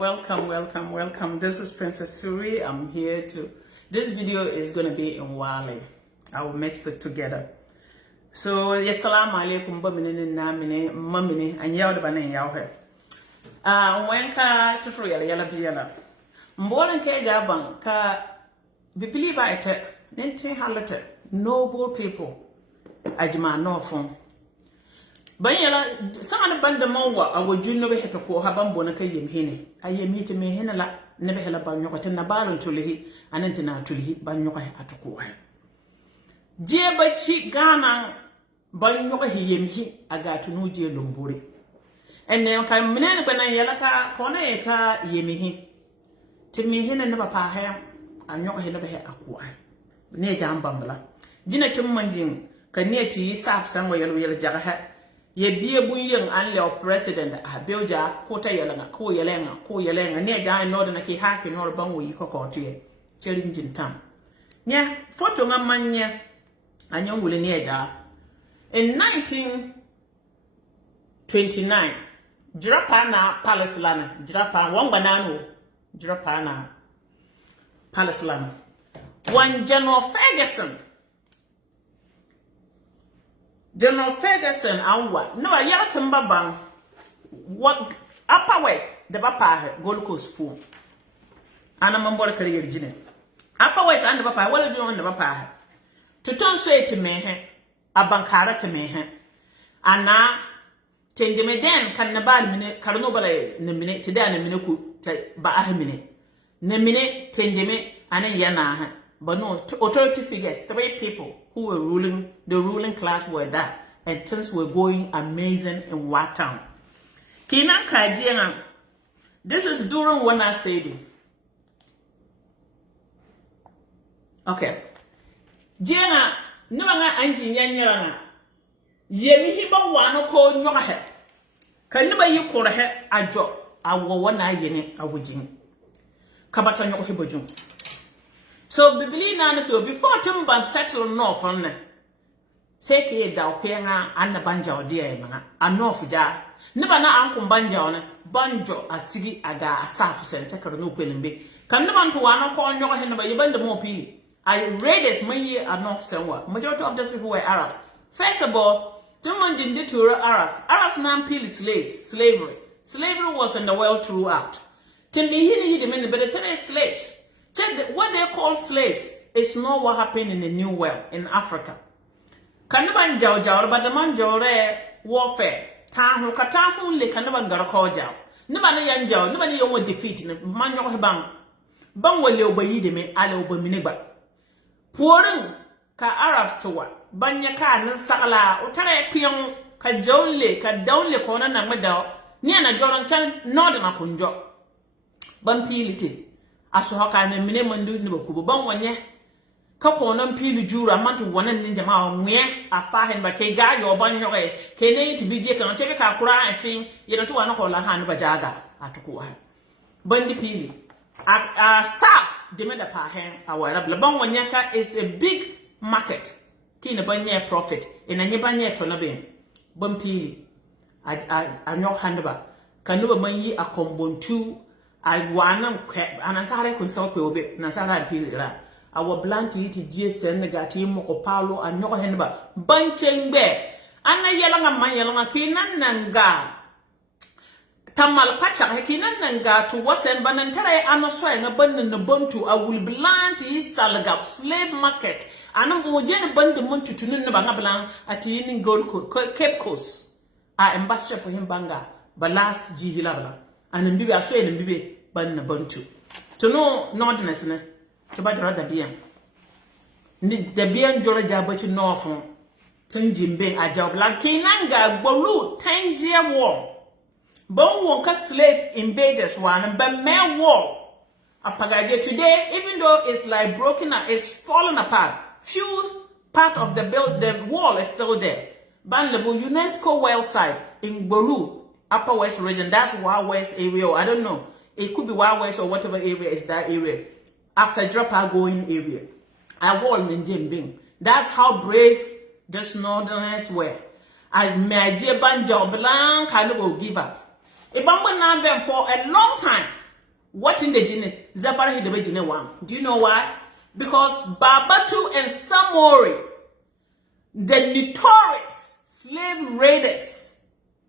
Welcome. This is Princess Suri. I'm here to. This video is going to be in Wale. I will mix it together. So, assalamu alaikum, bamine na mine, mamine, and yaw the bane yaw he. Wenka to yala biela. Mbolan ke jaban ka bibili ba ite, nente halate, noble people. Ajima no phone. Banyala sama banda mawa awujunno be heto ko haban bona kay yem hene ayem hite me hene la ne be hela banyo ko tan balon tulihi ananti na tulihi banyo ko atuko ha je ba ci gana banyo ko yem hi aga tunu je lombore enne kan menene ko nan yala ka ko na e ka yem hi timi hene ne ba pa ha anyo ko hene be akwa ne jambambla jina cin manjin kan ne ti saf san wayal jaga ha ye bie bunyen an le president a belja ko ta yelanga ko yelenga ne ja no na ki haki no ban wo yiko ko tuye cherin jintam nya foto nga manya anyon wule ne ja in 1929 jirapa na palestine jirapa wangba nanu jirapa na palestine one General Ferguson anwa no ya tamba bang what Upper West the papa Gold Coast pool ana mambora kare yirjine Upper West and the papa wala jo the papa to turn so to me abankara to me ana tendeme den kan na bal mine karno bala ne mine ti da ne mine ku ba ah mine ne mine tendeme ana yana but no authority figures, 3 people who were ruling, the ruling class were that, and things were going amazing in Watown. Kina Kajiana, this is during when I said it. Okay. Jana, no engineer nyana. Yemi hiba wano ko nyohe. Kaniba yu kora he ajo, awo wana yene awujin. Kabata nyoko hiba jun. So bibili na to before tumban settle north on ne seke da openga anna banja odia emanga anof ja ne bana ankum banja one banjo asigi aga asafu sente karo no kwelimbe kan ne bantu wana ko onyo he ne ba yebanda mo pili I read as many anof senwa majority of those people were Arabs. First of all, tumban dinde to Arabs nan pili slavery was in the world throughout timbi hini yidi men better than slaves. What they call slaves is not what happened in the New World in Africa. Kanaban jaw but the man warfare. Tahu katahu le kanaban garakoja. Nobody yan jaw, nobody yon defeat man yo bang. Bang will obey me ale obomineba. Pouring ka Arabs to what? Banya ka nan sakala utare pion ka jawle ka downle kona na medao. Niya na joran chan northern akunjo. Ban piliti. Aso haka na mine mandu ni bakubo ban wanye ka konon pilu jura mantu wonan ni jama nwe afa hen ba ke ga yo ban yoe ke ne ti bidie kan chebe ka kura afin ye no to wana ko la han ba jaga atuko ha bandi pili a staff de me da pa hen awara bla ban wanye ka is a big market kina banye profit ina nye banye to na ben ban pili a nyo hanba kanuba manyi a kombontu I wanam anasare kunso kwe obe nasara pilira awo blanti iti GSN negati moko palo anyoko henba banchengbe ana yelanga man yelanga kinananga tamal pacha kinananga to wasen banantare anoso nga banna bantu awul blanti salga slave market anambo jene bande muntu tunin ba ngablan ati ni Gold Cape Coast a ambassador for him banga balas jihilabla anambibe aso enambibe banna bantu to no nordness ne to ba dra da bian ndi da bian jora jabachi north tanjimbe ajabla kinanga gbolu 10-year war bon won ka slave invaders one but man war apagaje today even though it's like broken up, it's falling apart, few part of the wall is still there. Banlebu UNESCO World Site in Gbolu Upper West region, that's Wild West area, or I don't know. It could be Wild West or whatever area is that area. After Drapa going area. I wall in Jimbing. That's how brave these northerners were. I made a banjo blank, I will give up. Ibamba Nambem for a long time. what in the jine zabara he debe jine wang. Do you know why? Because Babatu and Samori, the notorious slave raiders,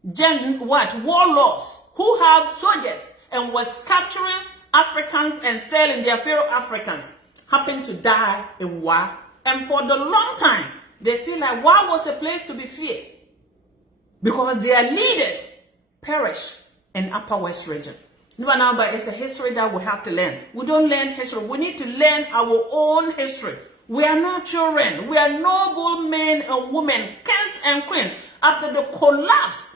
warlords who have soldiers and was capturing Africans and selling their fellow Africans, happened to die in Wa. And for the long time, they feel like Wa was a place to be feared because their leaders perished in Upper West region. But it's a history that we have to learn. We don't learn history. We need to learn our own history. We are not children. We are noble men and women, kings and queens. After the collapse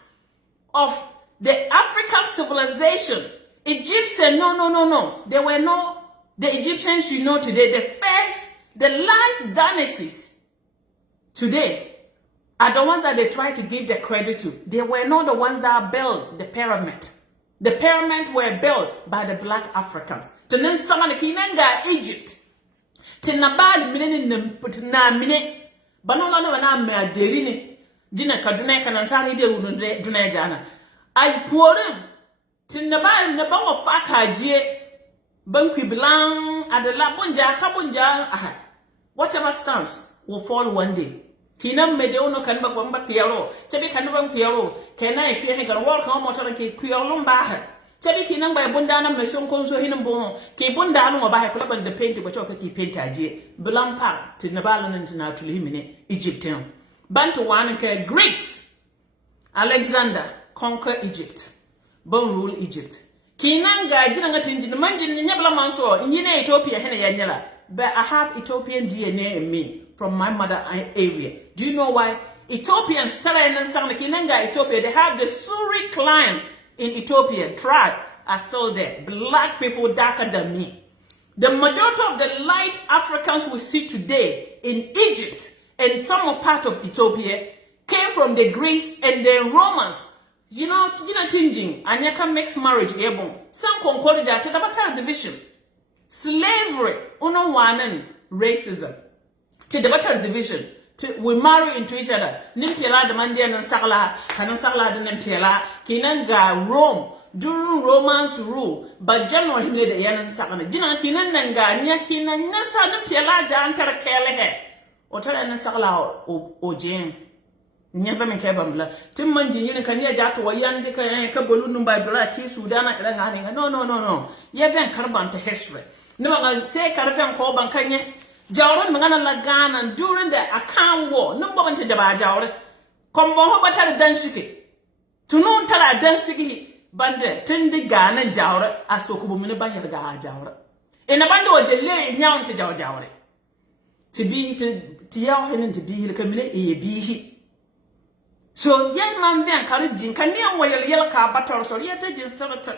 of the African civilization, Egypt said, no. There were no, the Egyptians you know today, the last dynasties today are the ones that they try to give the credit to. They were not the ones that built the pyramid. The pyramids were built by the black Africans. Tenen samana kinanga Egypt. Tinabal mine na mine. Banona na me aderini. Jina kaduna kanansari de duna jana. Ay puorin. Tinabal na bango fakaje. Bankwi bilang adela bunja kabunja. Whatever stands will fall one day. Kinam medeono kan ba kwamba pialo chabi kan ba pialo kena e piane kan wor kan motor ke pialo ba chabi kinam ba bunda na meson konso hinum bon ke bunda no ba ha kula ban de paint ba choka ki paint aje blampa tinabala nan tinatuli mine Egyptian bantu wan ke Greeks Alexander conquer Egypt bon rule Egypt kinam ga jina ngati njin manjin nyabla manso nyine Ethiopia hene yanyala but I have Ethiopian DNA in me from my mother area. Do you know why? Ethiopians, Ethiopia, they have the Suri clan in Ethiopia, tribe are still there. Black people darker than me. The majority of the light Africans we see today in Egypt and some part of Ethiopia came from the Greeks and the Romans. You know, changing, and you can mix marriage, some concord that the division. Slavery, racism. To the better division, we marry into each other. Nimpiela the Mandian and Sakala, Kanasala and Nimpiela, Kinanga, Rome, during Romans rule, but general him the Yan Sakana, Gina Kinanga, Nyakina, Nasa, Nimpiela, Jankara Kele, or Tana Sakala or Jane. Never make a bambler. Tim Manjin, Kanya Jatu, Yandika, Kabulun by Black, Sudana, and no. Yavan Caraban to history. No, I say Caravan Coban Kanya. Jawron mangana la Ghana during the Akan War. No more to Jaba Jawre. Come on, what are the density? To know tell a density, but the Tindi Ghana Jawre, as so Kubumina Banyaga Jawre. In a bundle of delay, young to Jawre. To be to Yaw and to be the community, be he. So, young man then carried Jin, can you wear yellow car butter or yet a Senator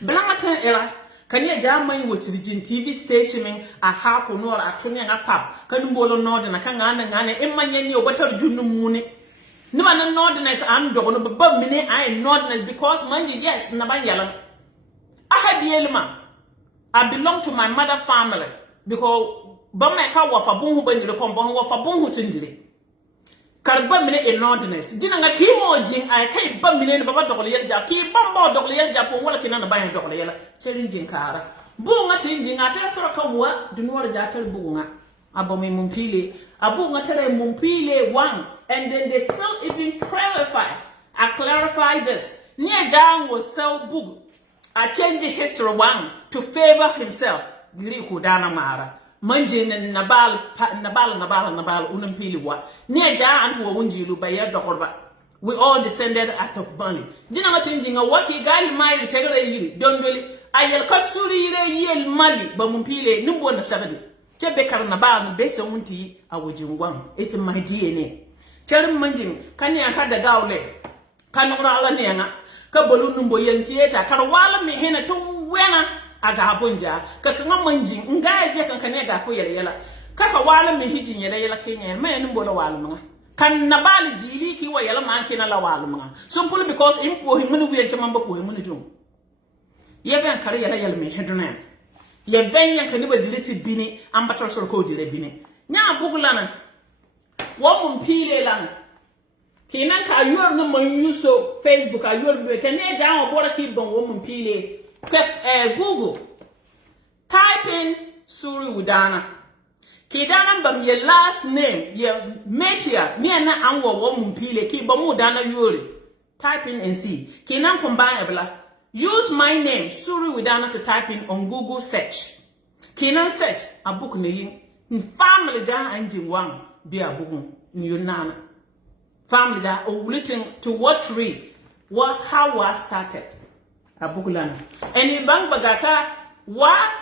Blamatan era. Can you jam with the TV station a half or nor a tuning a pub? Can you bolo northern a kangan and Emmanuel or better do no moon? No one northerners and don't but many I northerners because mind yes, Nabayalam. I have Yelma. I belong to my mother family because Bamaka wa Fabungu when you come wa Fabungu Tindley. Carbamine in northerners. Dinanga Kimo Jing, I can't bummin about Dolia, keep Bumbo Dolia Japon walking on the buying Dolia, challenging Cara. Bunga changing at a sort of what do not jatal bunga. Abome Mumpile, a bunga tele Mumpile one, and then they still even clarify. I clarify this. Nia Jang was so boo. I changed the history one to favor himself. Gliku Dana Mara. Manjin and Nabal, Unampiliwa. Near Ja and Wunjilu by Yadokorba. We all descended out of Bunny. Dinamatinging a what you got my integrity, don't really. I yell Kasuri yell Mali, Bamumpile, no one 70. Chebekar Nabal, Besa Unti, I would you one. It's in my DNA. Tell him Manjin, can you have the Gaule? Canora Nana, Kabolunumbo Yen Theatre, Karawala me Hena to Wena. Aga bunja kakanga manjin ngaje kankane ga ko yela kaka wala me hijin yela kenya me no bola wala ma kan na bali jili ki wa yela ma kina la wala ma simply because impo himunu wi jama mba ko himunu jum ye ben kare yela me heduna ye ben yan kan ba diliti bini ambator so ko dile bini nya bugulana wo mun pile lan kinan ka yor no man yuso Facebook ayor be kan e ja o bora ki bon wo mun pile Google. Type in Suri Widana. Kidana bam ye last name, ye metia, niana anwa womumpile, ki bamu dana yuri. Type in and see. Kinan combine ebla. Use my name, Suri Widana, to type in on Google search. Kinan search, a book ne family da anji one be a book nana. Family da listen to what tree, how was started. A book lana. And in Bang Bagaka, what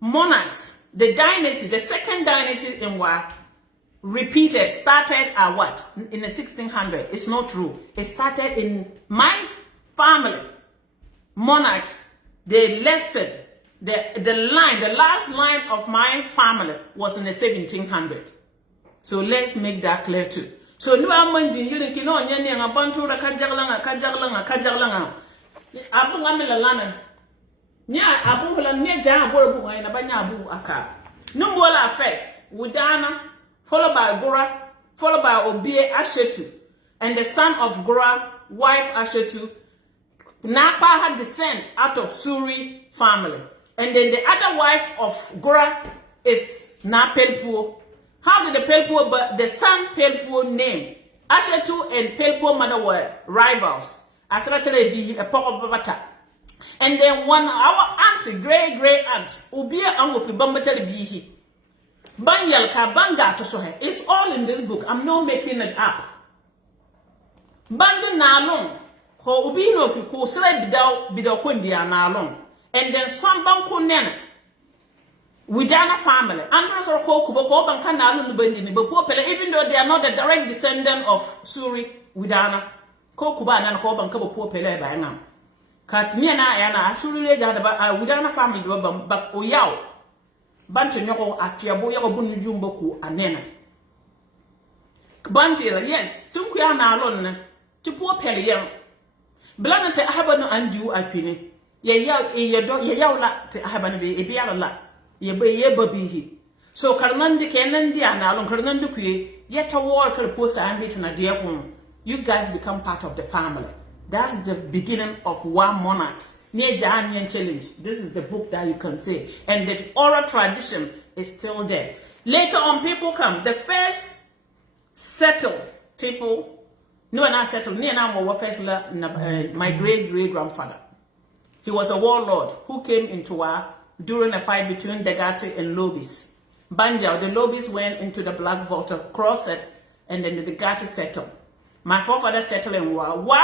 monarchs, the dynasty, the second dynasty in what repeated, started at what? In the 1600s. It's not true. It started in my family. Monarchs, they left it. The last line of my family was in the 1700s. So let's make that clear too. So no amanjin yirin kino nyane nga bantu ra kajaglanga. Abu ngamela lana. Nya abu hula nya jang abu abu na banya abu aka. Numbola first, Widana, followed by Gora, followed by Obie Ashetu, and the son of Gora, wife Ashetu. Napa had descent out of Suri family. And then the other wife of Gora is Na Pelpuo. How did the Pelpuo, but the son Pelpuo name? Ashetu and Pelpuo mother were rivals. Asratele be a pop of bata. And then one our auntie, great aunt, Ubia Angopi Bambatali Bihi. Banyal ka banga to sohe. It's all in this book. I'm not making it up. Banda na long. Ho ubi no ki ko sra bidaw kondia na long. And then some banko nena. Widana family. Andros or ko kubo ko banka na long bandi ni bo pele, even though they are not the direct descendant of Suri Widana. Ko kuba na ko banka bo pele ba na. Katnia na yana Suri le jada ba Widana family do ba o yaw. Bantu nyoko atiabo yako bunu jumbo ku anena. Bantira, yes, tunku ya na alon na. Tupo pele yang. Blana te ahaba no anju apini. Ye yaw la te ahaba no be ebiya la. Ye babihi. So karnandi kenandi ana alon karnandi kuye yeta war kar posa ambit na dia kun. You guys become part of the family. That's the beginning of one monarchs. Near Jahanian challenge. This is the book that you can see. And the oral tradition is still there. Later on, people come. The first settled people, no one has settled. Near now, first my great-great-grandfather. He was a warlord who came into war during a fight between Degati and Lobis. Banjao, the Lobis went into the Black Water, crossed it, and then the Degati settled. My forefather settled in war. War?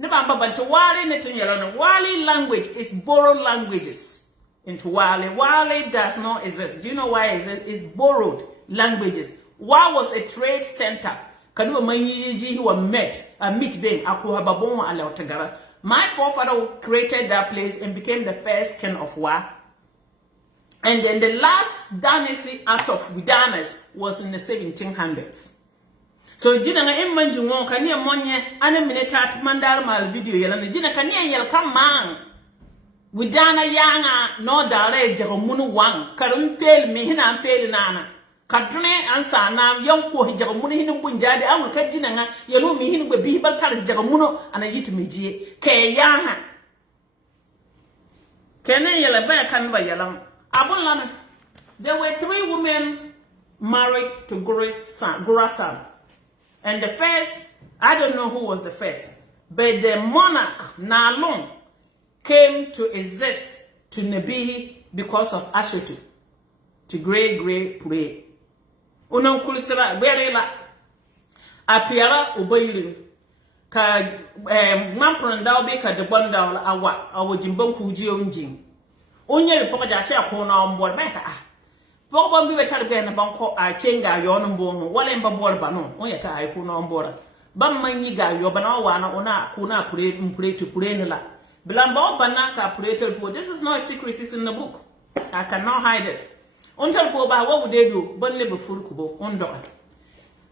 Wali language is borrowed languages into Wali. Wali does not exist. Do you know why it's borrowed languages? Wa was a trade center. Kadu manyi were met a meet being akuhababon ala otagara. My forefather created that place and became the first king of Wa. And then the last dynasty out of Widanas was in the 1700s. So jina nga immanju ngo kaniya monye ane mineta mandar mal video yala ne jina kaniya yal kamang Widana yanga no dare jago munu wang karum pel mi hina pel nana kadune ansa na yonko jago munu hinu bunjade amu ka jina nga yalu mi hinu be bibal kala jago munu ana yitu meji ke yanga kene yala ba kan ba yala abun lana. There were 3 women married to Gurasan. And the first, I don't know who was the first, but the monarch, Nalon, came to exist to Nebihi because of Ashetu, to great pray. Unang kulisira, berela, apiara ubayili, ka mamprandao be ka debondao awa jimbon kuji onjin. Onye ripoka jache akona onboard, banka Pogba biwe chali gwe na banko a chenga yo numbo wale mba borba no onye ka ai kuno ombora bam manyi ga yo bana wana ona kuna pure to pure nila bilamba obana ka pure to po. This is not a secret, it's in the book. I cannot hide it. Until po ba what would they do ban le be furu kubo ondo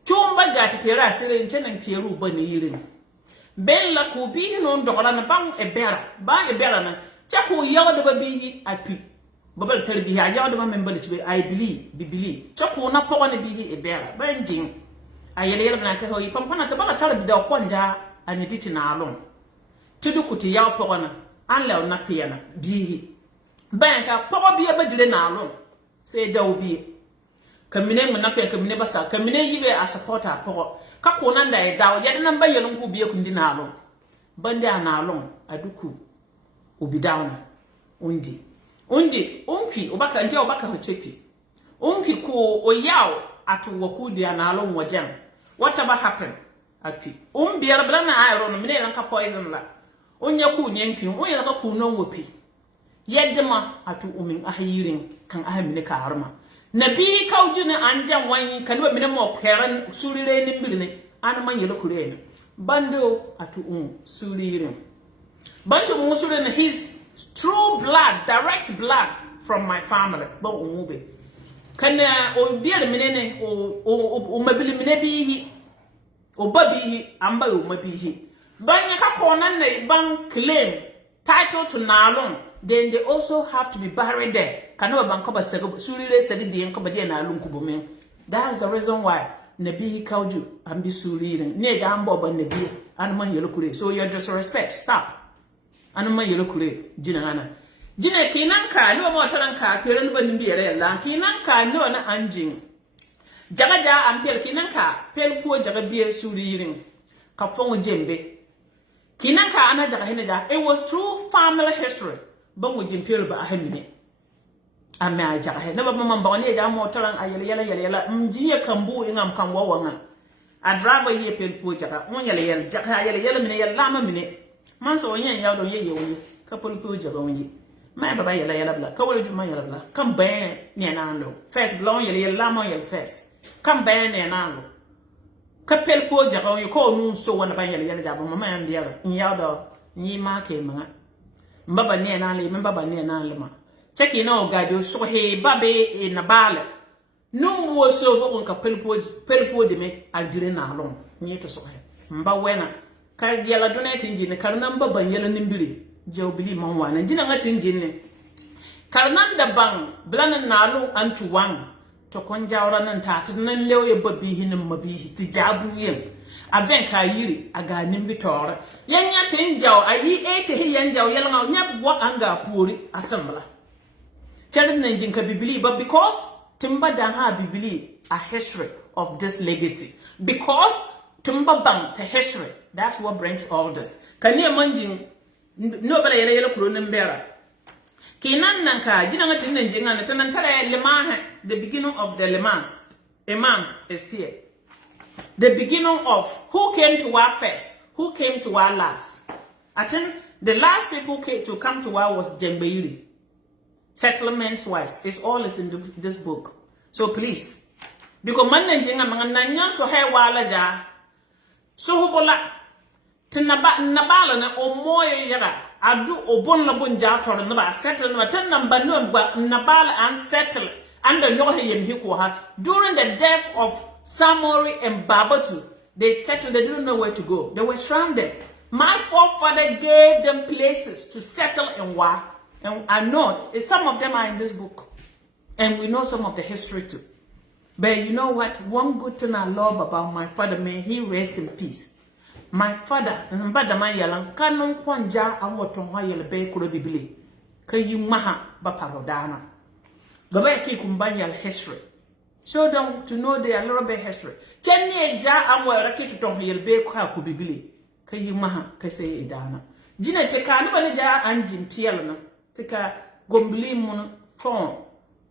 chumba gati pera sire ntenen pieru ban yirin ben la ku bi no ndo na bang e bera na chako yawo de ba bi api Babel tell be here, y'all the member I believe. Choko na power ne be a bear, bending. I yell like a hoy, Pampana Tabaka tell be the Ponja and it na alone. To do kuti yaw pona. an le na pia na bi banka pogo bi abadire na alo say da obi kamine mu na pia kamine basa kamine yibe a supporter pogo ka ko nan da e da o je nan ba yelun ku bi e kundi na alo bande na alo aduku obi down undi unki obaka nje obaka hochepi unki ko oyaw atu wakudi na alo wajan whatever happened api biara bla na iron no mine nka poison la onya ku nyenki onya ka ku no wopi yedema atu umin ahirin kan ahamine ka arma nabi kawjine anjan wani kan ba mine mo peran surire ni mbirine an manyelo kurene bando atu surire banjo musure na his true blood, direct blood from my family but umube kana o biara mine ne o mabili mine bihi o babi amba o mabihi banya ka konan na ban claim title to nalon then they also have to be buried there kana ban ko ba sego surire sedi de ko ba de nalon kubume. That's the reason why nabi kawju ambi surire ne ga ambo ban nabi an man yelo kure so your disrespect stop an man yelo kure jina nana jina kinan ka ni mo taran ka kere no ban biere la kinan ka no na anjin jaga ampel kinan ka pel po jaga bier suririn ka fongo jembe kinan ka ana jaga hene ja it was true family history bango jempel ba ahamine amma jaga hene ba mamman ba wani ja mo taran ayela mjiye kambu ingam kan wawanga a driver ye pel po jaga mon yala jaga ayela mine yalla ma mine man so yen yawo ye yewo ka pel po jaga woni ma baba yala bla ka wala juma yala bla kam ba ne na ndo first blon yala ma yala first kam bayan ne nalo kapel ko jaga yo ko nun so wona ban yele jaba mama yan biya nyawdo ni ma ke ma mbaba ne na le mbaba ne na le ma cheki na ogado so he babe na bale num wo so bo ka pel ko de me adire na lo ni to so he mba wena ka yela donate njine kar nan baba yele nimbiri jawbili man wana njina ngati njine kar nan da ban blanan na lo antu wan to kon jawra nan ta nan lewe babbi hinin mabihi ti jabu yen aben ka yiri aga nimbi tora yanya tin jaw ayi ete he yan jaw yelanga nya bo anga puri asamla charin nan jinka bibili but because timba dan ha bibili a history of this legacy because timba bang to history that's what brings all this kaniya manjin no bala yele kuro nembera kinan nanka jina ngati nenjenga na tanan tara lemaha the beginning of the imams is here the beginning of who came to war first who came to war last. I think the last people to come to war was Jembeiri settlement wise it's all is in this book so please because man nenjenga manganya so he wala ja so hobola tinaba na omoyo yara adu obon la bunja toro no ba settle no tan number no ba nabala and settle and the no him hiko ha during the death of Samori and Babatu they settled they didn't know where to go they were stranded. My forefather gave them places to settle in war and I know some of them are in this book and we know some of the history too but you know what one good thing I love about my father may he rest in peace. My father, mbada man yalan kanon kwanja awoton wa yele be kuro bibili kayi maha ba parodana gaba ki kumbanya history show them to know their little bit history chenye ja amwa raki tuton yele be kwa ku bibili kayi maha kase idana jina te kanu bane ja anjin tiel na tika gombli mun fon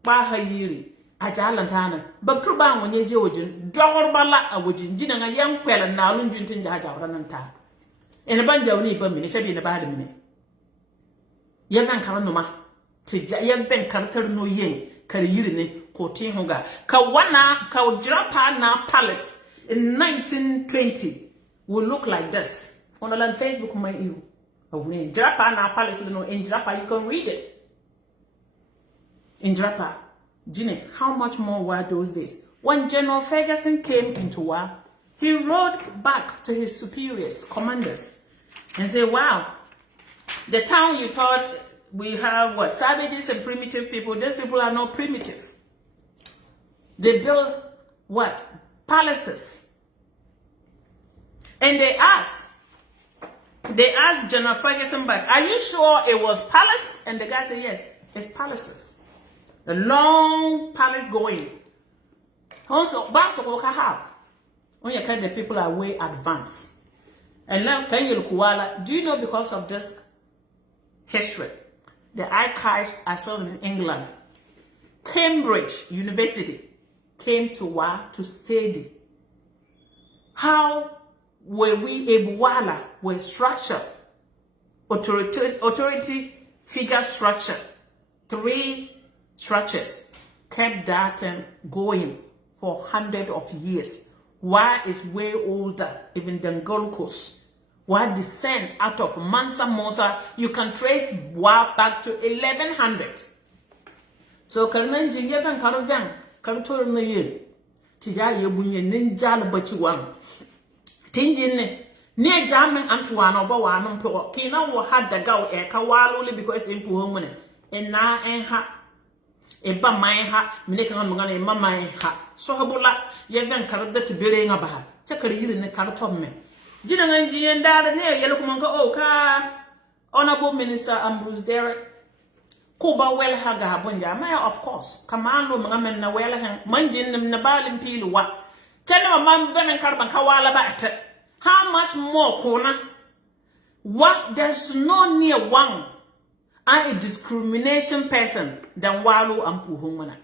ba hayiri ajalan tana babtu ba wonye je wojin dogor bala a wojin jina nga yan kwela na alun juntin ja jawra nan ta ene ban jawni ba mini sabi ne ba da mini yan kan karan no ma te yan ben kan kar no yen kar yiri ne ko tin hunga ka wana ka drapa na palace in 1920 will look like this on the land Facebook my you awune drapa na palace no in drapa you can read it in drapa. Gine, how much more were those days? When General Ferguson came into war, he rode back to his superiors, commanders, and said, wow, the town you thought we have, what, savages and primitive people, these people are not primitive. They build, what, palaces. And they asked They asked General Ferguson back, are you sure it was palace? And the guy said, yes, it's palaces. A long palace going. Also, when you the people are way advanced. And now, can you look, do you know because of this history, the archives are still in England. Cambridge University came to study how were we able were structure, authority figure structure, 3 structures kept that going for hundreds of years. Why is way older even than Gold Coast? Why descend out of Mansa Musa? You can trace back to 1100. So Kalman Jingan Karavan, Karator na ye. Tiga Yabunye Ninja Bachuan. Tinjin near Jamin Antoine or Bawan Pro. Kina will had the go a Kawali because in Puhomene. And now and ha. Eba my ha, making on Mugana, mamma ha. So Habula, Yavan Karada to building about. Check a year in the Karatom. Jinan and Dad near Yellow Mongo Oka. Honorable Minister Ambrose Derek. Kuba well haga bunja, Maya of course. Commando Mangaman na well hang, Manjin Nabalim Pilua. Tell them a man Ben and Carbon Kawala back. How much more corner? What there's no near one. I a discrimination person than Walu and Puhumana.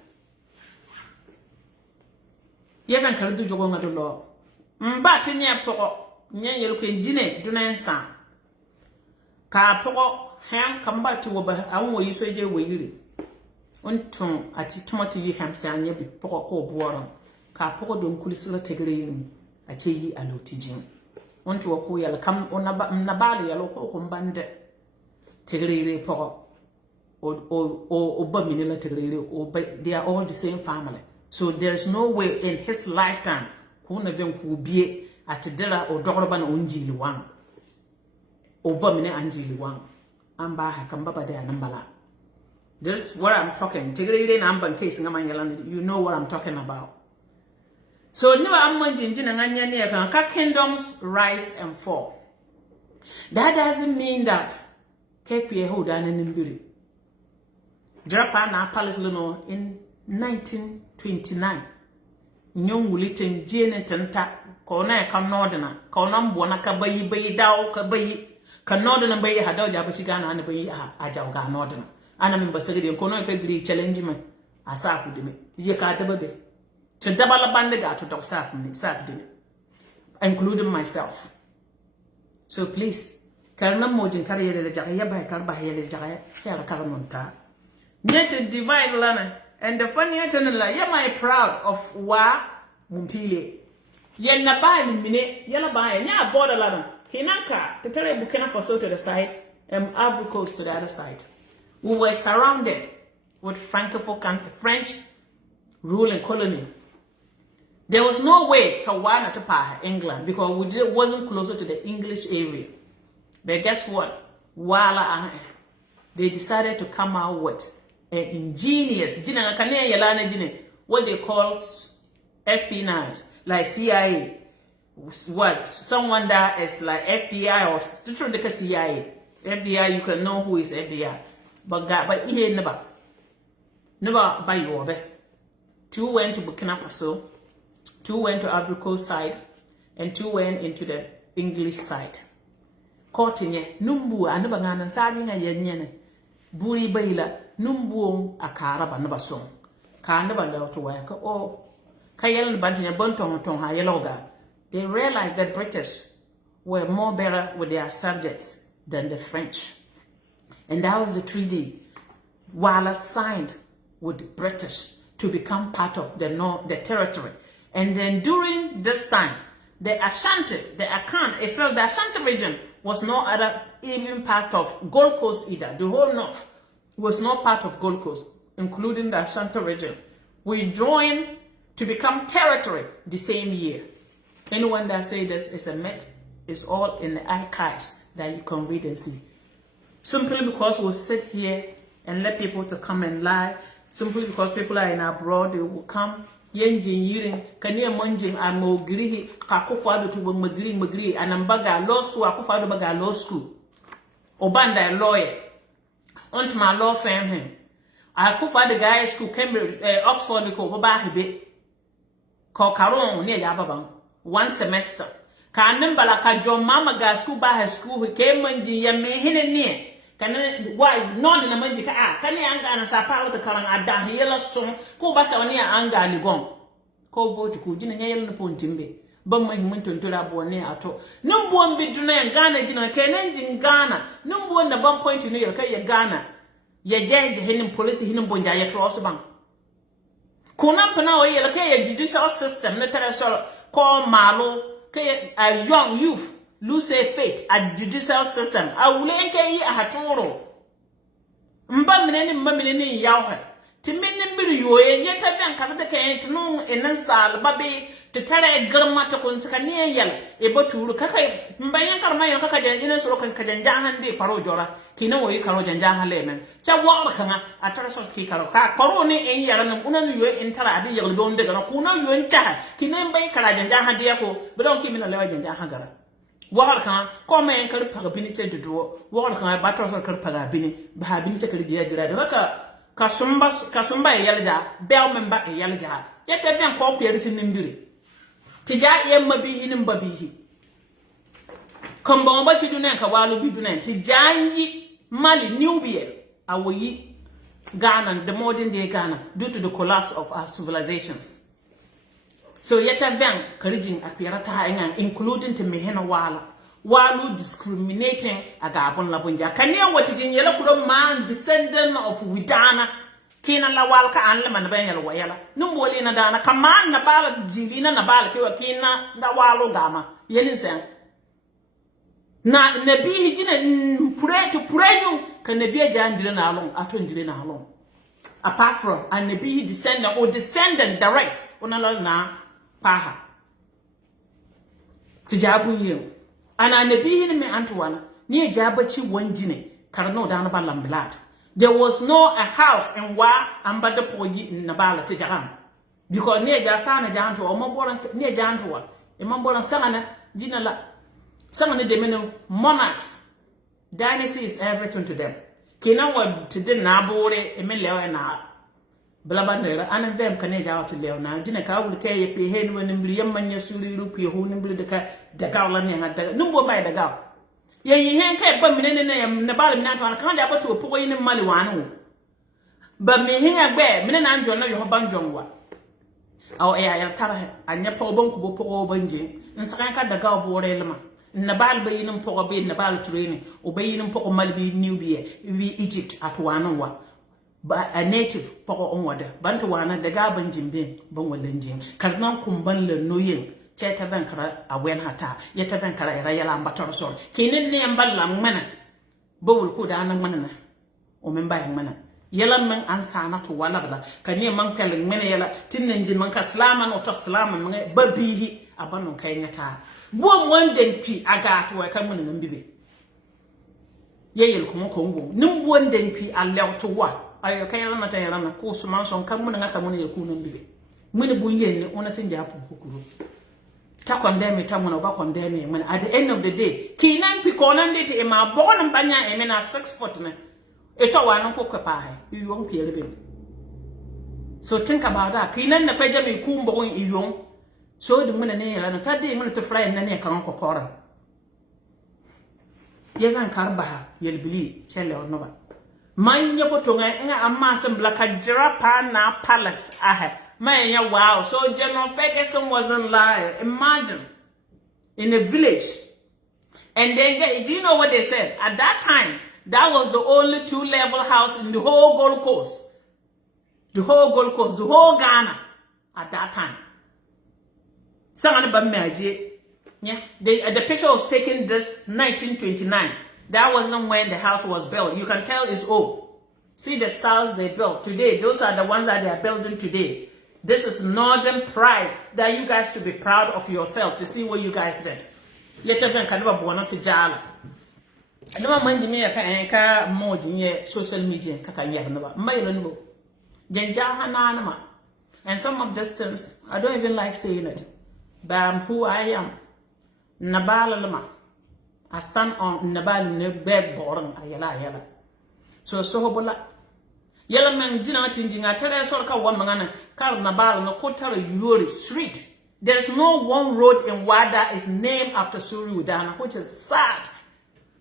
Yavan can do Jogonga the law. But in your pro, Yan looking Gine, Dunan San. Ka pro, ham come back to Oba, I won't use a way. Unton at Tomato Hamsan, ye be poor water. Ka pro don't could take in a tea and lotijin. Want to a coil come on Nabali, a local comband. Tegrere Poro or Baminilla Tegrere, or they are all the same family. So there's no way in his lifetime one of them will be at Della or Doroban Unjili one. Or Bamina Anjili one. Amba Hakambaba de Anambala. This is what I'm talking. Tegrere Namban case in Amayalan, you know what I'm talking about. So never Amanjin and Anya kingdoms rise and fall. That doesn't mean that Kekwe hold on in Buri. Drapa Palace Luno in 1929. Nyong Wulitin Jane Tenta, Kona Kanordana, Konam Bonaka Bayi Bayi Dao Kabayi, Kanordana Bay Hadoja Bashigana and Bayi Ajaga Nordana. And I'm in Basili and Kono Kagli challenge me. Asafu de me. Yakata baby. To double a bandaga to talk staff me, including myself. So please. Karna mojin carrier the Jaya by Carba Hele Jaya, Sarah Caramonta. Yet divide lana, and the funny eternal, am I proud of Wa Mumpile? Yen Nabai Mine, Yalabai, Ya border lana, Hinaka, the terrible Bukina Faso to the side, and Ivory Coast to the other side. We were surrounded with Francophone French rule and colony. There was no way Kawana to pay England because we wasn't closer to the English area. But guess what? They decided to come out with an ingenious, what they call espionage, like CIA. What? Someone that is like FBI or CIA. FBI, you can know who is FBI. But he never by your 2 went to Burkina Faso, 2 went to Ivory Coast side, and 2 went into the English side. Courting numbu and Bangan and Sadina Yen Buri Baila, Numbu a carab and Nabasong. Carnival to work or Kayel Bantina Bunton Tonga Yeloga. They realized that British were more better with their subjects than the French. And that was the treaty Wallace signed with the British to become part of the territory. And then during this time, the Ashanti, the Akan, as well the Ashanti region was no other even part of Gold Coast either. The whole north was not part of Gold Coast, including the Ashanti region. We joined to become territory the same year. Anyone that say this is a myth, it's all in the archives that you can read and see. Simply because we'll sit here and let people to come and lie, simply because people are in abroad, they will come yenjin yirin kaniya monjin a mogiri ka kufa da tubo magiri anambaga law school akufa da baga law school obanda lawyer ont ma law firm him akufa da guy school Cambridge Oxford ko baba hebe ko karon ne ya baban one semester ka nan bala ka John mama ga school ba school ke monjin ya me hinin ne kana why not na manji ka kane an ga na sa pa wata karan adda yela son ko ba sa wani an ga ligon ko vote ko jina nyayel no pontimbe ban mai mun tontora bo ne ato nun bo mbi duna Ghana jina kenan jin Ghana nun bo na ban point ne kai ya Ghana ya jeje hinin police hinin bonja ya trust ban kuna pana o yela kai ya judicial system na tara so ko malo kai a young youth lose faith at judicial system awule enke yi ahatoro mba mineni yawha timinni mbiri yoye yeta ben kabata kayen tunu enan sal babe titare garma ta kun saka ne yal e baturu kaka mbayan karma yan kaka jan ina soro kan kajan jahan de paro jora kina woyi karo jan jahan le men cha wa kan atara so ki karo ka paro ne en yara nan unan yo en tara adi yal don de gana kuna yo en cha kina mbay kara jan jahan de ko bidon ki mina lewa jan jahan gara wagar kan ko men kar paga bini te dudo wagar kan ba to kar paga bini ba bini te kar giya gira da kasumba yalja bel men ba yalja yete ben ko ko yerti nimbiri tija yemma bi hinin babihi kombo ba ci dunen ka walu bi dunen tijanyi mali nubia awoyi Ghana the modern day Ghana due to the collapse of our civilizations. So yeta ben karijin apira ta hanya including to mehena walu discriminating agabon labunja kanya watijin yela kudo man descendant of Widana kina la wal ka an man ben yela wayala numboli na dana kaman na bala jilina na bala kiwa kina na walu gama yelin sen na nabi hijina pure to pure kan nabi ajandire na alon atonjire na alon apart from an nabi descendant or descendant direct onala na paha tijabu yin ana nabihin me antuwana ni jabachi wanjine karno da na balamblat there was no a house in wa ambada pogi na bala tijagam because ni ja sana janto o mamboran ni janto wa e mamboran sana jina la sana de meno monarchs dynasty is everything to them kina wa tidin na bore e me lewa na blabandera anan vem kane jawa to lew na dina ka wul kay ye pe hen woni mbiri yamman ya suriru pe ho ni mbiri de ka la ne ngada numbo bay de gaw ye yi hen kay ba minene ne na bal minan to kan ja ba to po yi ni mali wanu ba mi hen agbe minene an jonno yo ban jonwa aw e ya tara anya po bon ko bo po banje in sakan ka de gaw bo re lema na bal ba yinin po be na bal training o ba yinin po mal bi nubia wi Egypt atwanu wa ba a native poko onwada bantu wana daga banjimbe ban walanjin karnan kumban le noyin cheta ban kara awen hata yeta ban kara ira yala ambator sor kinin ne amballa mana bawul ko da nan mana o men bayan mana yala men an sana to wala bala kani man kalin mana yala tinnan jin man ka salama no to salama man babihi abanon kai ngata bo wanden pi aga to kan mun nan bibe yeyel kuma kongo nim wanden pi Allah to wa ayo kayala na tayala na ko suma son kan mun ngaka mun yel kunun bibe mun bu yenne ona tin ja pu kukuru ta condemn ta mun ba condemn mun at the end of the day kinan pi konan de te ma bonon banya e mena 6 foot na e to wa nan ko kwepa ha iyon pere be so think about that kinan na kwaje mi kumbo on iyon so de mun ne yala na ta de mun to fly na ne kan ko kora yevan karba yel bili chele onoba manya foto nga amma sembla ka jirapa na palace manya wow so General Ferguson wasn't lying. Imagine in a village and then do you know what they said at that time? That was the only 2-level house in the whole Gold Coast, the whole Ghana at that time. Yeah, the picture was taken this 1929. That wasn't when the house was built. You can tell it's old. See the styles they built today. Those are the ones that they are building today. This is northern pride that you guys should be proud of yourself to see what you guys did. Yet even kind of a bono to jala. No man me ka more social media kaka yaba no. Mailo no. Jenja hananama. And some of these things, I don't even like saying it, but I'm who I am. Nabala lama. I stand on Nabal ne bed boring ayala. So hobola. Yellow man dina changing a tell us all one man car Nabal no kotara Yuri street. There is no one road in Wada is named after Suri Udana, which is sad.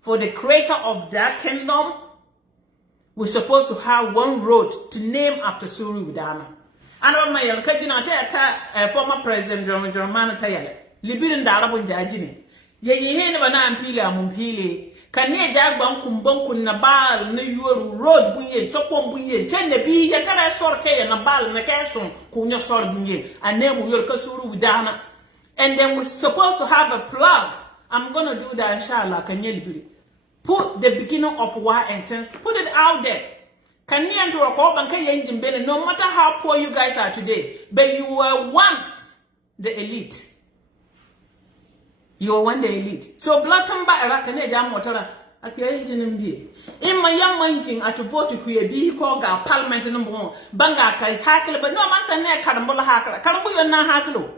For the creator of that kingdom, we're supposed to have one road to name after Suri Udana. And on my former president German Tayale, Libyan Darabun Jajini. Ye never na mpile amumpile. Kanye jagban kumbon na bal na yuru road bunye chopon bunye jenne bi ya tara sorke na bal na keson kunya sor bunye anemu yor kasuru Udana. And then we're supposed to have a plug. I'm gonna do that inshallah. Put the beginning of war and sense. Put it out there. Can you enter a call bank? No matter how poor you guys are today, but you were once the elite. You were one the elite. So Blackton by Rakane Jam Watara. In my young managing at a vote to create a called our parliament number one. Banga hackle, but no man's a neck carambola hackler. Carambo na hacklo.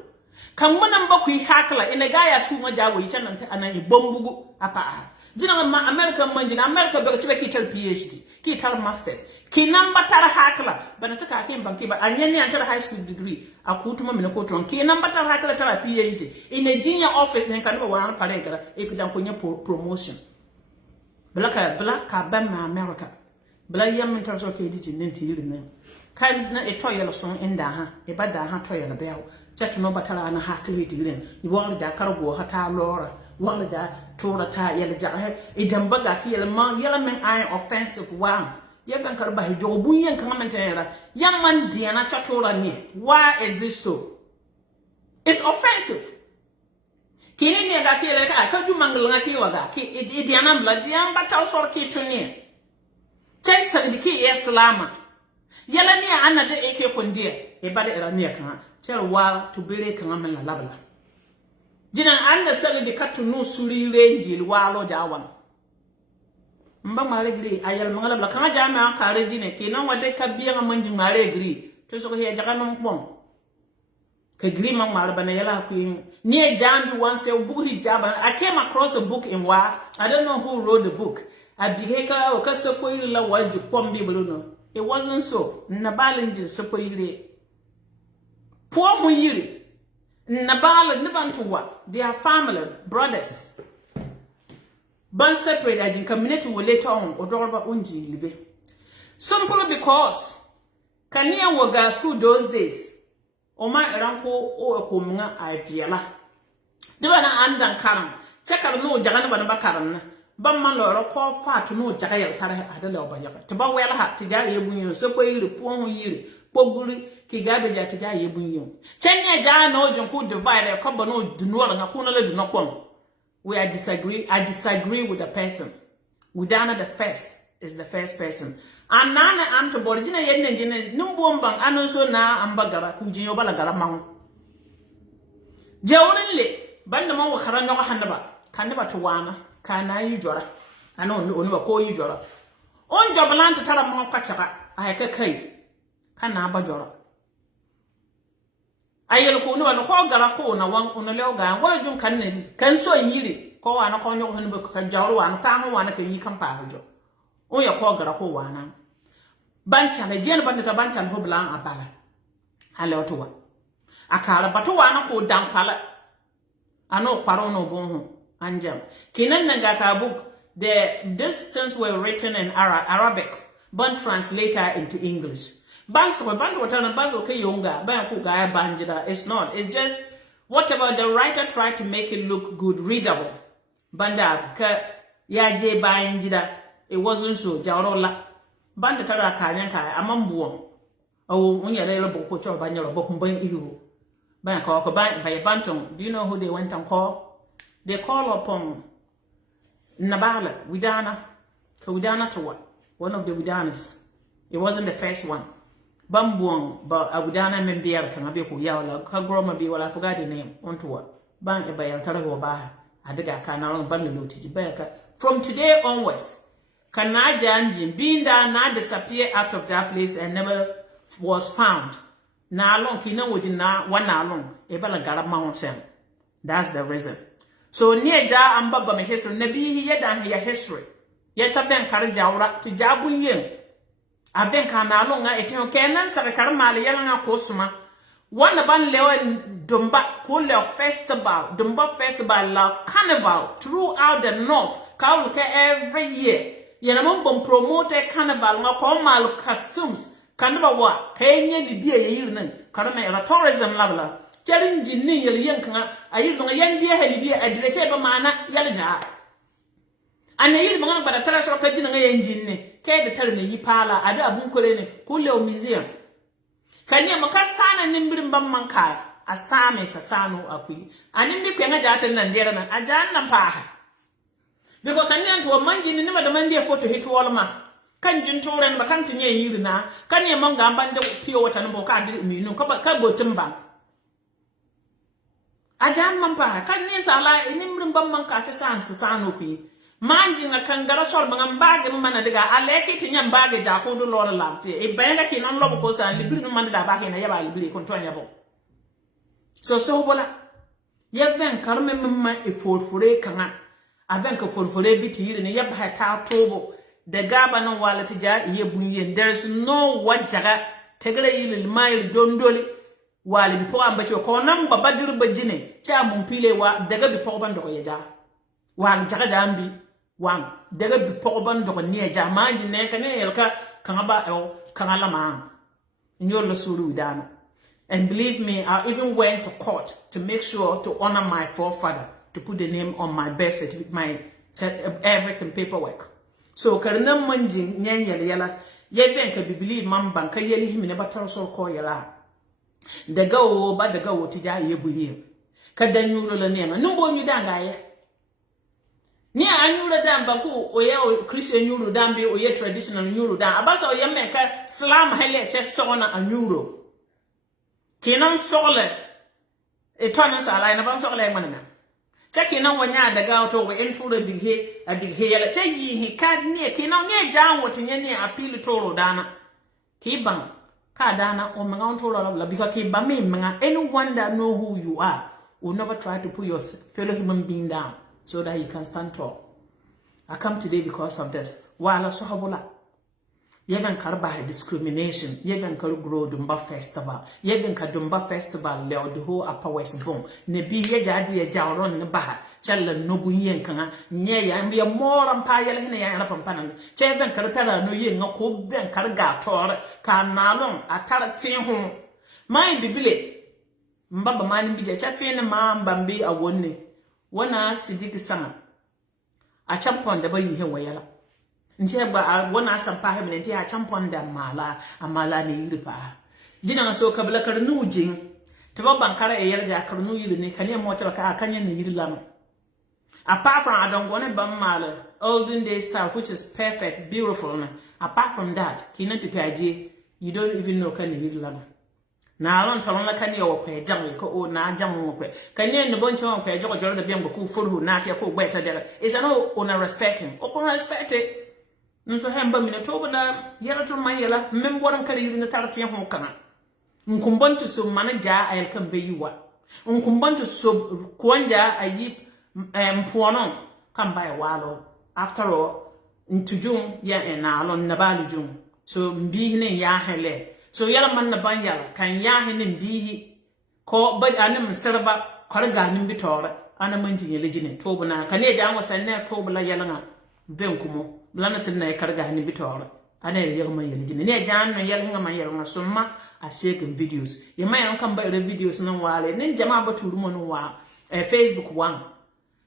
Come one number quick hackler in a guy as whom a jaw which and a bombu apa. Jina American manjin America be kital PhD, kital masters. Ki number tara hackler, but I took a came banki but anyani until high school degree. A kutuma minokotron. Ki number tara hackler tara PhD. In a junior office in Canada one palega, it could have promotion. Black Bama America. Black young mentors okay did you name to you name. Kind a toy song in daha, a bad daha toy a bell. Chat no batala and a hackly dealing. You want that cargo hata Laura. One of that told a tie yellow jar, a jambaga yellow man iron offensive one. Yavan Karba, Jobuyan commentator, young man Diana Chatola near. Why is this so? It's offensive. Kini ga kile ka ka ju mangala ki waga ki Diana blood diam batal sor ki tunie. Chen sa di ki Islam. Yala ni anna de eke kondia e bade era ni kan. Tell wa to bere kan amela labla. Jina anda sali de katu no suri range walo jawan mba mare gri ayal mangala bla kan jama ka rejine ke nan wade ka biya manji mare gri to so he jaga no pom ka gri man mare bana yala ku ni e jambi once a book hijaba. I came across a book in Wa. I don't know who wrote the book. Abiheka o ka so ko ila wa ju pom bi no. It wasn't so. Na balinji so ko ile po mo yiri Nabal Nibantuwa, their family, brothers. Ban separate as in community will later on or Dorba Unji Libe. Simply because Kania Waga school those days. O my Eranko or Kumunga Iviala. They were not andan karam. Check out no Jaganaba Karam. Bamman or call far to no Jagay Tara Adela Bayaka. To bow well hat to Jay Bunyo, so quay the poor year. Poguri kigabe ja tiga yebunyo chenya ja no jonku divide a kobo no dunwala na kuna le dunokon. We I disagree with the person. Udana the first is the first person. Anana am to borigina yenne jene numbombang anonso na ambagara kujinyo balagara mang. Jawle banda mo khara no handaba kanaba to wana kana yijora ano oniba ko yijora on joblanta tara mo kwachaka ayaka kai kana bajora ayel ko no wala ko gara ko na wan ono lewga wala jum kan so yiri ko wana ko nyo hono be kan jawro wana ta ho wana kan yi kan pa hojo o ya ko gara ko wana bancha na jeno banda ta bancha ho blan abala hale to wa akara batu wana ko dan pala ano paro no bon anjam kinan nga ka book these things were written in Arabic but translated into English. Banks or bank whatever banks okay younger bank guy banjida. It's not. It's just whatever the writer tried to make it look good, readable. Banda ka yaje banjida. It wasn't so. Jarola banda tara kanyanka amambuo. Oh, when you're able to put your banjo book and you bank or by a bantam. Do you know who they went and call? They call upon Nabala Widana to what? One of the Widanas. It wasn't the first one. Bambuang, but Abudana Membiel can be Yala, Kagroma be well, I forgot the name, onto what? Bang a bay and Tarago Baha, Adiga Canal Bandu Tijibeka. From today onwards, Kanaja Anjin being there now disappear out of that place and never was found. na long kina wodi na wana long e bala gara mountain. That's the reason. So near ja ambaba me history nabi yeda ya history. Yeta ben kar jawra to jabun yen. Aben kana long a etin kenan sa kar mali yanga kosuma. One ban lewen dumba kule festival, dumba festival la carnival throughout the north. Ka look every year. Yana mum promote carnival nga ko mal costumes. Carnival wa kenye libia yirnen. Karame era tourism labla. Challenge ni yel yankan ayir nga yandi ha libia adrete ba mana yalja. Ana yir mga bada tara so kadina nga yanjinne. Kay de tar ne yi pala ada abun kore ne kule museum. Kanya makasana nimbirin ban manka asame sasano akui animbi kwenga jata ndera na ajanna paha biko kanya to manji ni ma da mandi photo hit wolma kan jin toran ba kan tinye yirina kanya manga bande piyo wata no ka di minu ka botin ba ajanna paha kan ni sala nimbirin ban manka ta sasano kui manji nga kangara sol mga mbage mana diga aleki tinya mbage ja ko do lor lamfi e benga ki non lobo ko san libri no manda da ba na yaba libri ko ton yabo so bola yeven karme memma e forfure kana aven ka forfure biti ne yaba ta tobo da gaba nan walati ja ye bunye there is no wajaga tegere yil mayil dondoli wali bi po ambacho ko nan babadir bajine cha mun pile wa daga bi po ban do ya ja wal jaga jambi wan daga bi pogban do ne jamaji ne kane yelka kanga ba kanga lama nyolo suru dano. And believe me, I even went to court to make sure to honor my forefather, to put the name on my birth certificate, my everything paperwork. So karna manji nyanyele yala yeven ka bi believe man banka yeli himi ne batar so ko yala daga o ba daga o tija yebuye ka danyulo la nema numbo nyu danga ye ni anyuro dan baku oye o Christian nyuro dan be oye traditional nyuro dan abasa oye meka slam hele che sona anyuro kenan sole e tonan sala na ban sole manana che kenan wanya daga to we intro big he yala che yi he kad ne kenan ne jan wotinye ne appeal to dana ki ban ka dana o manga on to la because ki ba me manga anyone that know who you are will never try to put your fellow human being down so that you can stand tall. I come today because of this. Wala sohabola. Yeven karba discrimination. Yeven karu grow dumba festival. Yeven ka dumba festival leo the whole upper west bom. Nebi ye jadi ye jawron ne baha. Chala nobu yen kanga. Nye ya mbiya moran pa yele hine ya pampana. Cheven karatara no ye ngako ben karga tore. Ka nalon atara tinhun. Mai bibile. Mbaba mani mbija. Chafine ma mbambi awone. Wana sidiki sama a champon da bayi he wayala nje ba wana sampa he mene a champon da amala ne yiri pa dina so kabla karnu jin to ba bankara e yalga karnu yiri ne kane mo ta ka kanye ne yiri lano apart from adongone ban mala olden day style which is perfect beautiful no apart from that kina to kaje you don't even know kan yiri lano na ron tawon la kan yawo pe jang ko o na jang mo pe kan ne no bon chon pe jogo joro da biam ko furu na te ko gbeta dela is an o na respecting o ko respect it nso hemba mi na to bana yara to man yala mem boran kala yiri na tarti ho kana nkumbantu so manager ayel kan be yiwa nkumbantu so kwanja ayi mpuono kan bai walo after all ntujum ya enalon na balujum so mbi ne ya hele so yala man na banyala kan ya hinin bihi ko ba anim serba kwarga nin bitore ana manjin yele jinin to buna kane ja an wasanne to bula yala na ben kumo blanatin na karga nin bitore ana yele man yele jinin ne ja an yele hinga man yele summa a shaking videos ye mai an kan ba videos nan wale nin jama'a ba turu mon wa Facebook one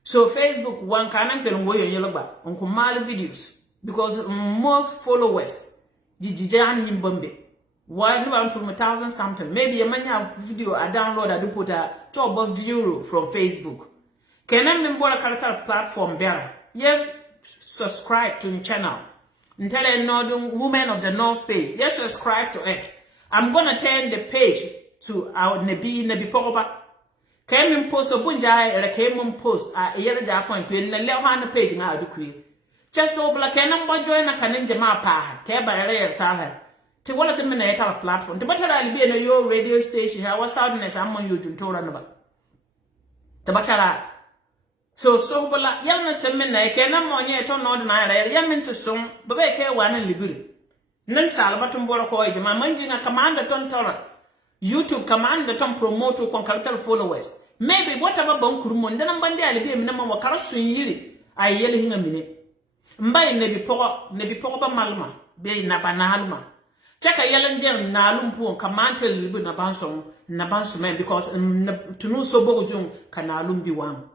so Facebook one kanan belon goyo yele ba on ko mal videos because most followers jijijan yin bombe why no I'm from 1,000 something maybe a manya video I download I do put a top of view from Facebook can I remember a character platform better yeah subscribe to the channel tell a northern women of the north page yes subscribe to it I'm gonna turn the page to our Nabi Pogoba came in post a bunja or came on post a year point to the left page now do just so black and join a canin jama pa care by a layer Te wala te me na eta platform. Te batara alibi na yo radio station ha wa soundness amon yo juntora na ba. Te batara so bala yalna te me na ke na mo nye to no na ya ya men to so ba be ke wa na libiri. Nan salba tun bora ko eje ma manjinga command ton tora. YouTube command ton promote kon character followers. Maybe whatever bon kurumo ndana mbande alibi me na ma wakara sun yiri ay yele hinga mine. Mbaye ne bi poko ba malma be na banalma. Chaka yelen jam na lumpu kamante libu na banso men because tunu so bogo jung kana lumbi wan.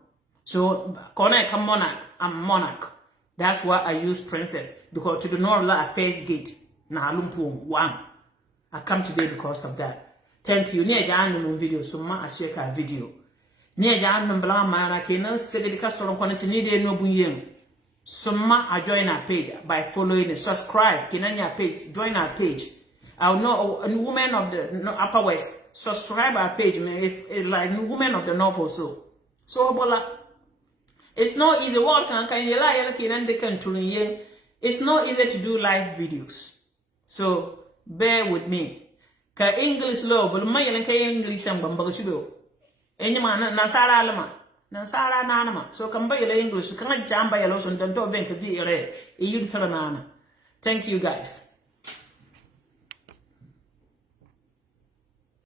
So kona come monarch, I'm monarch. That's why I use princess because to do not allow a face gate na lumpu wan. I come today because of that. Thank you. Niya jaan no video so ma a share ka video. Niya jaan no bla mara ke na segedi ka so ron ni de no bunyem. Summa I join our page by following and subscribe. Kinanya page, join our page. I'll know a woman of the Upper West. Subscribe our page, if like women of the North also. So bola, it's not easy. What can you lie? It's not easy to do live videos. So bear with me. Ka English low, but my English and Bambagashido. Any man, Nasara Lama. Nansara nanama so kan bayele English kan jamba yelo so ndanto benka vi ere e yudi tala nana. Thank you guys.